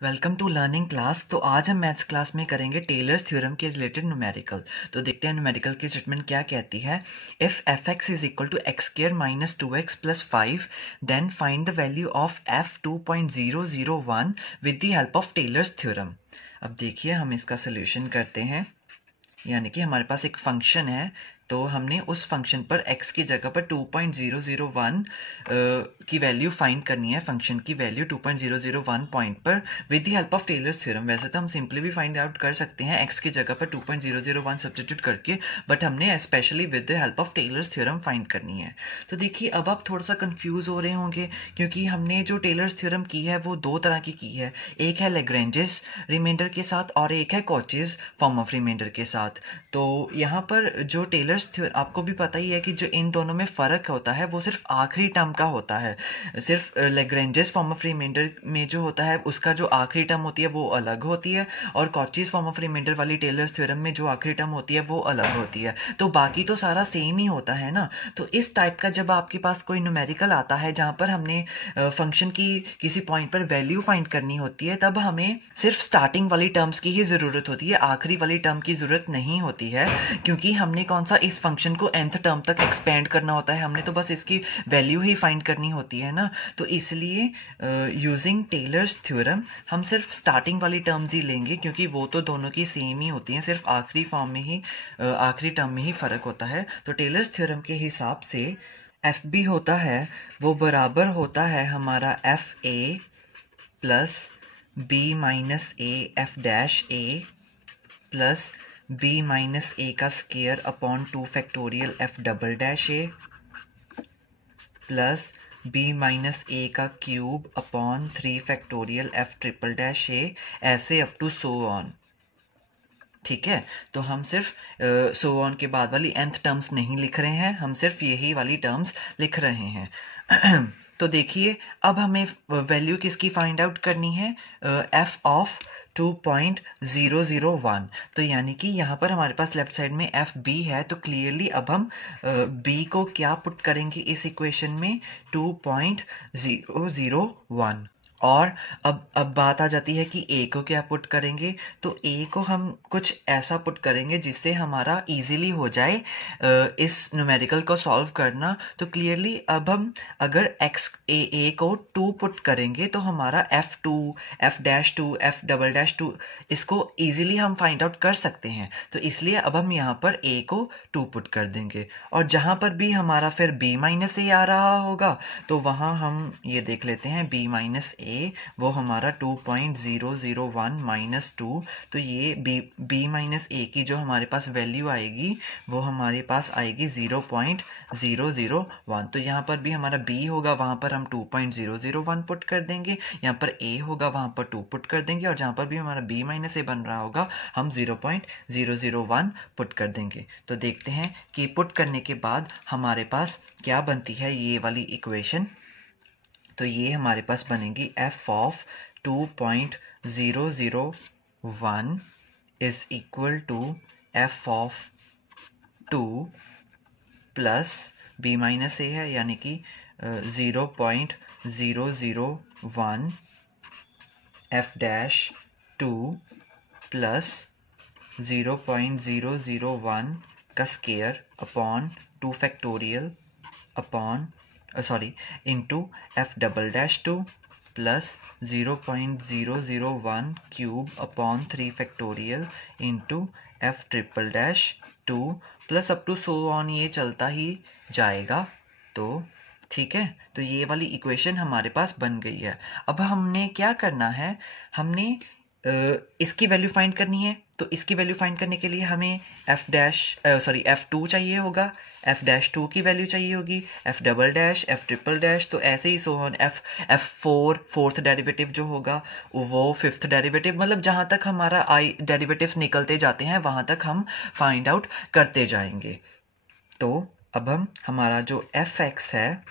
Welcome to learning class. तो आज हम मैथ्स क्लास में करेंगे टेलर्स थ्योरम के रिलेटेड न्यूमेरिकल। तो देखते हैं न्यूमेरिकल की स्टेटमेंट क्या कहती है। If f x is equal to x square minus 2x plus 5 then find the value of f 2.001 with the help of Taylor's theorem. अब देखिए हम इसका सोल्यूशन करते हैं। यानी कि हमारे पास एक फंक्शन है, तो हमने उस फंक्शन पर x की जगह पर 2.001 की वैल्यू फाइंड करनी है। फंक्शन की वैल्यू 2.001 पॉइंट पर with the help of Taylor's theorem. वैसे तो हम सिंपली भी फाइंड आउट कर सकते हैं x की जगह पर 2.001 सब्स्टिट्यूट करके, बट हमने specially with the help of Taylor's theorem find करनी है। तो देखिए अब आप थोड़ा सा कंफ्यूज हो रहे होंगे, क्योंकि हमने जो टेलर्स थ्योरम की है वो दो तरह की है। एक है लैग्रेंजेस रिमाइंडर के साथ और एक है कॉचेज फॉर्म ऑफ रिमाइंडर के साथ। तो यहाँ पर जो टेलर्स थ्योरम, आपको भी पता ही है कि जो इन दोनों में फ़र्क होता है वो सिर्फ आखिरी टर्म का होता है। सिर्फ लैग्रेंजेस फॉर्म ऑफ रिमाइंडर में जो होता है उसका जो आखिरी टर्म होती है वो अलग होती है, और कॉचीज फॉर्म ऑफ रिमाइंडर वाली टेलर्स थ्योरम में जो आखिरी टर्म होती है वो अलग होती है। तो बाकी तो सारा सेम ही होता है ना। तो इस टाइप का जब आपके पास कोई न्यूमेरिकल आता है जहाँ पर हमने फंक्शन की किसी पॉइंट पर वैल्यू फाइंड करनी होती है, तब हमें सिर्फ स्टार्टिंग वाली टर्म्स की ही ज़रूरत होती है, आखिरी वाली टर्म की ज़रूरत नहीं होती है। क्योंकि हमने कौन सा इस फंक्शन को nth टर्म तक एक्सपेंड करना होता है, हमने तो बस इसकी वैल्यू ही फाइंड करनी होती है ना। तो इसलिए यूजिंग टेलर्स थ्योरम हम सिर्फ स्टार्टिंग वाली टर्म्स ही लेंगे, क्योंकि वो तो दोनों की सेम ही होती हैं, सिर्फ आखिरी फॉर्म में ही आखिरी टर्म में ही फ़र्क होता है। तो टेलर्स थ्योरम के हिसाब से एफ बी होता है वो बराबर होता है हमारा F A plus B minus A F dash A plus b minus A का square upon 2 factorial f double dash A plus b minus A का cube upon 3 factorial f triple dash A, ऐसे up to so on. ठीक है, तो हम सिर्फ so on के बाद वाली nth टर्म्स नहीं लिख रहे हैं, हम सिर्फ यही वाली टर्म्स लिख रहे हैं। तो देखिए अब हमें वैल्यू किसकी फाइंड आउट करनी है, f ऑफ 2.001। तो यानी कि यहाँ पर हमारे पास लेफ्ट साइड में एफ बी है, तो क्लियरली अब हम बी को क्या पुट करेंगे इस इक्वेशन में, 2.001। और अब बात आ जाती है कि ए को क्या पुट करेंगे। तो ए को हम कुछ ऐसा पुट करेंगे जिससे हमारा इजीली हो जाए इस न्यूमेरिकल को सॉल्व करना। तो क्लियरली अब हम अगर एक्स ए को 2 पुट करेंगे तो हमारा f2 f dash 2 f double dash 2 इसको इजीली हम फाइंड आउट कर सकते हैं। तो इसलिए अब हम यहाँ पर a को 2 पुट कर देंगे, और जहाँ पर भी हमारा फिर b माइनस ए आ रहा होगा तो वहाँ हम ये देख लेते हैं b माइनस ए वो हमारा 2.001 माइनस 2। तो ये b माइनस ए की जो हमारे पास वैल्यू आएगी वो हमारे पास आएगी 0.001। तो यहाँ पर भी हमारा b होगा, वहाँ पर हम 2.001 पुट कर देंगे, यहाँ पर a होगा वहाँ पर 2 पुट कर देंगे, और जहाँ पर भी हमारा b माइनस ए बन रहा होगा हम 0.001 पुट कर देंगे। तो देखते हैं कि पुट करने के बाद हमारे पास क्या बनती है ये वाली इक्वेशन। तो ये हमारे पास बनेगी f of 2.001 is equal to f of 2 plus b minus A है, यानी कि 0.001 f डैश 2 प्लस 0.001 का square upon 2 factorial upon into f double dash 2 plus 0.001 cube upon 3 factorial into f triple dash 2 plus up to so on, ये चलता ही जाएगा। तो ठीक है, तो ये वाली इक्वेशन हमारे पास बन गई है। अब हमने क्या करना है, हमने इसकी वैल्यू फाइंड करनी है। तो इसकी वैल्यू फाइंड करने के लिए हमें f2 चाहिए होगा, f डैश 2 की वैल्यू चाहिए होगी, f double dash f triple dash, तो ऐसे ही so on f4 fourth derivative जो होगा वो फिफ्थ डेरिवेटिव, मतलब जहाँ तक हमारा आई डेरिवेटिव निकलते जाते हैं वहाँ तक हम फाइंड आउट करते जाएंगे। तो अब हम हमारा जो f(x) है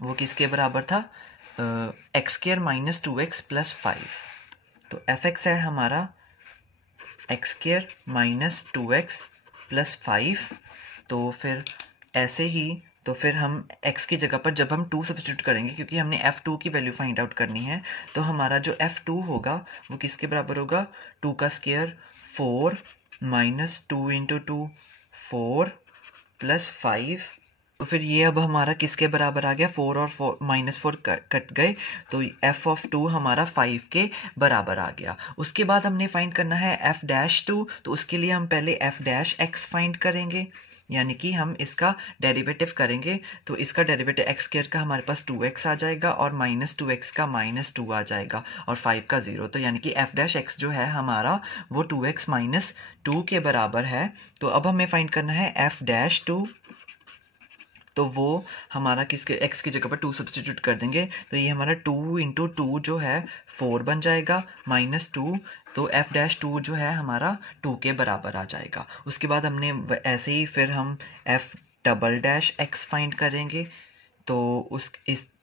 वो किसके बराबर था, x square minus 2x plus 5। तो f(x) है हमारा x square minus 2x plus 5। तो फिर ऐसे ही तो फिर हम x की जगह पर जब हम 2 सब्स्टिट्यूट करेंगे, क्योंकि हमने f2 की वैल्यू फाइंड आउट करनी है, तो हमारा जो f2 होगा वो किसके बराबर होगा, 2 का स्क्वायर 4 माइनस 2 इंटू 2 4 प्लस 5। तो फिर ये अब हमारा किसके बराबर आ गया, 4 और 4 -4 कट गए, तो f ऑफ 2 हमारा 5 के बराबर आ गया। उसके बाद हमने फाइंड करना है f डैश 2, तो उसके लिए हम पहले f डैश x फाइंड करेंगे, यानी कि हम इसका डेरिवेटिव करेंगे। तो इसका डेरिवेटिव x स्क्वायर का हमारे पास 2x आ जाएगा और -2x का -2 आ जाएगा और 5 का 0, तो यानी कि f डैश x जो है हमारा वो 2x - 2 के बराबर है। तो अब हमें फाइंड करना है f डैश 2, तो वो हमारा किसके x की जगह पर 2 सब्स्टिट्यूट कर देंगे, तो ये हमारा 2 इंटू 2 जो है 4 बन जाएगा -2, तो f डैश 2 जो है हमारा 2 के बराबर आ जाएगा। उसके बाद हमने ऐसे ही फिर हम f double dash x find करेंगे, तो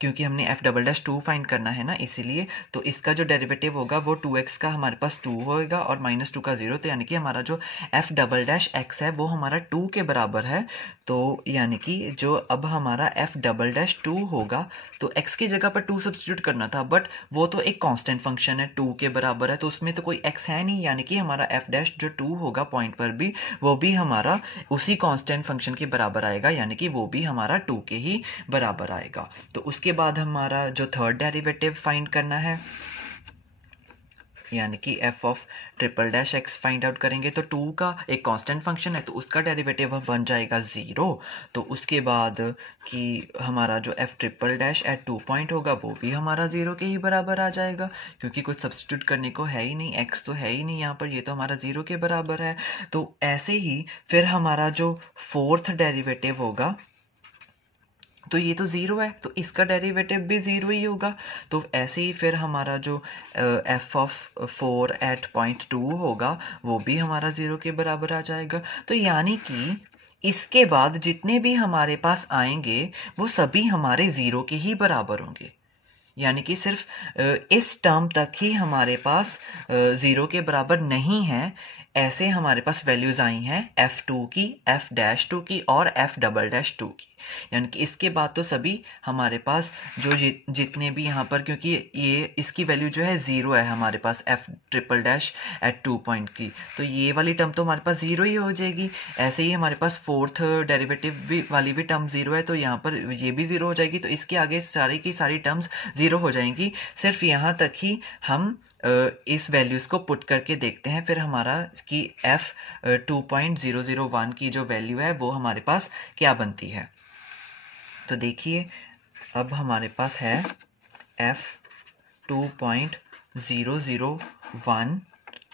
क्योंकि हमने f डबल डैश 2 फाइंड करना है ना, इसीलिए तो इसका जो डेरिवेटिव होगा वो 2x का हमारे पास 2 होएगा और -2 का 0, तो यानी कि हमारा जो f डबल डैश x है वो हमारा 2 के बराबर है। तो यानी कि जो अब हमारा f डबल डैश 2 होगा, तो x की जगह पर 2 सब्स्टिट्यूट करना था, बट वो तो एक कांस्टेंट फंक्शन है, 2 के बराबर है, तो उसमें तो कोई x है नहीं, यानी कि हमारा f डैश जो 2 होगा पॉइंट पर भी, वो भी हमारा उसी कांस्टेंट फंक्शन के बराबर आएगा, यानी कि वो भी हमारा 2 के ही बराबर आएगा। तो उसके बाद हमारा जो थर्ड डेरिवेटिव फाइंड करना है, यानी कि f of triple dash x find out करेंगे, तो 2 का एक कांस्टेंट फंक्शन है, तो उसका डेरिवेटिव बन जाएगा 0। तो उसके बाद कि हमारा जो f triple dash at 2 point होगा वो भी हमारा 0 के ही बराबर आ जाएगा, क्योंकि कुछ सब्स्टिट्यूट करने को है ही नहीं, x तो है ही नहीं यहाँ पर, ये तो हमारा 0 के बराबर है। तो ऐसे ही फिर हमारा जो फोर्थ डेरिवेटिव होगा, तो ये तो 0 है, तो इसका डेरिवेटिव भी 0 ही होगा। तो ऐसे ही फिर हमारा जो f ऑफ 4 एट पॉइंट 2 होगा वो भी हमारा 0 के बराबर आ जाएगा। तो यानी कि इसके बाद जितने भी हमारे पास आएंगे वो सभी हमारे 0 के ही बराबर होंगे, यानी कि सिर्फ इस टर्म तक ही हमारे पास 0 के बराबर नहीं है। ऐसे हमारे पास वैल्यूज आई हैं f2 की, f डैश 2 की और f डबल डैश 2 की, यानी कि इसके बाद तो सभी हमारे पास जो जितने भी यहाँ पर, क्योंकि ये इसकी वैल्यू जो है 0 है हमारे पास f triple dash at 2 point की, तो ये वाली टर्म तो हमारे पास 0 ही हो जाएगी। ऐसे ही हमारे पास फोर्थ डेरिवेटिव भी वाली भी टर्म 0 है, तो यहाँ पर ये भी 0 हो जाएगी, तो इसके आगे सारी की सारी टर्म्स 0 हो जाएंगी। सिर्फ यहाँ तक ही हम इस वैल्यूज़ को पुट करके देखते हैं, फिर हमारा कि f 2.001 की जो वैल्यू है वो हमारे पास क्या बनती है। तो देखिए अब हमारे पास है f 2.001,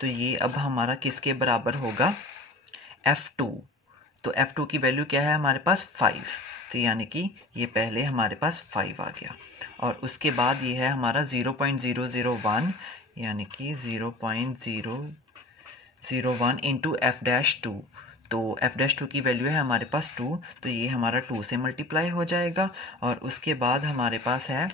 तो ये अब हमारा किसके बराबर होगा, f2। तो f2 की वैल्यू क्या है हमारे पास 5, तो यानी कि ये पहले हमारे पास 5 आ गया, और उसके बाद ये है हमारा 0.001, यानी कि 0.001 इंटू f डैश 2। तो f डैश 2 की वैल्यू है हमारे पास 2, तो ये हमारा 2 से मल्टीप्लाई हो जाएगा, और उसके बाद हमारे पास है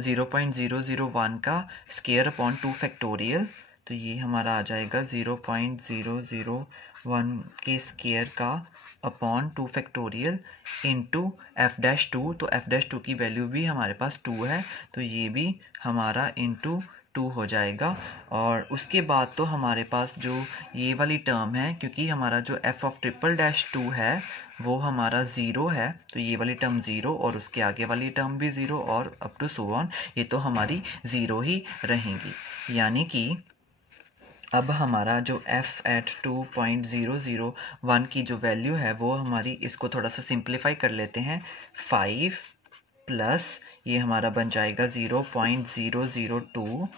0.001 का स्क्वायर अपॉन 2 फैक्टोरियल, तो ये हमारा आ जाएगा 0.001 के स्क्वायर का upon 2 factorial into f dash 2। तो f डैश 2 की वैल्यू भी हमारे पास 2 है, तो ये भी हमारा इंटू 2 हो जाएगा। और उसके बाद तो हमारे पास जो ये वाली टर्म है, क्योंकि हमारा जो f ऑफ ट्रिपल डैश 2 है वो हमारा 0 है, तो ये वाली टर्म 0 और उसके आगे वाली टर्म भी 0 और अप टू सो ऑन, ये तो हमारी 0 ही रहेंगी। यानी कि अब हमारा जो f एट 2.001 की जो वैल्यू है वो हमारी, इसको थोड़ा सा सिंप्लीफाई कर लेते हैं, 5 प्लस ये हमारा बन जाएगा 0.002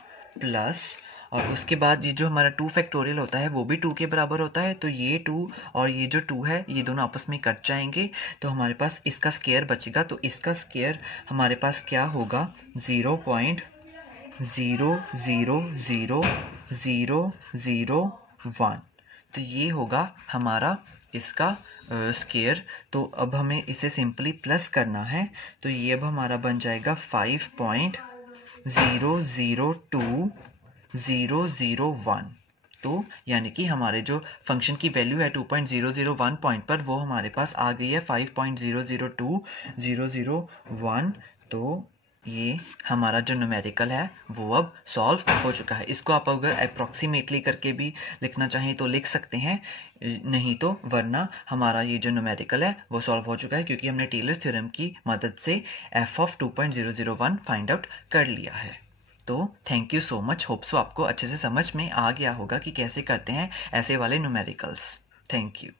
प्लस, और उसके बाद ये जो हमारा 2 फैक्टोरियल होता है वो भी 2 के बराबर होता है, तो ये 2 और ये जो 2 है ये दोनों आपस में कट जाएंगे, तो हमारे पास इसका स्क्वायर बचेगा, तो इसका स्क्वायर हमारे पास क्या होगा 0.0000001, तो ये होगा हमारा इसका स्क्वायर। तो अब हमें इसे सिंपली प्लस करना है, तो ये अब हमारा बन जाएगा 5.002001, तो यानी कि हमारे जो फंक्शन की वैल्यू है 2.001 पॉइंट पर वो हमारे पास आ गई है 5.002001। तो ये हमारा जो न्यूमेरिकल है वो अब सॉल्व हो चुका है। इसको आप अगर अप्रॉक्सीमेटली करके भी लिखना चाहें तो लिख सकते हैं, नहीं तो वरना हमारा ये जो न्यूमेरिकल है वो सॉल्व हो चुका है, क्योंकि हमने टेलर्स थ्योरम की मदद से f ऑफ 2.001 फाइंड आउट कर लिया है। तो thank you so much, hope so आपको अच्छे से समझ में आ गया होगा कि कैसे करते हैं ऐसे वाले न्यूमेरिकल्स। Thank you.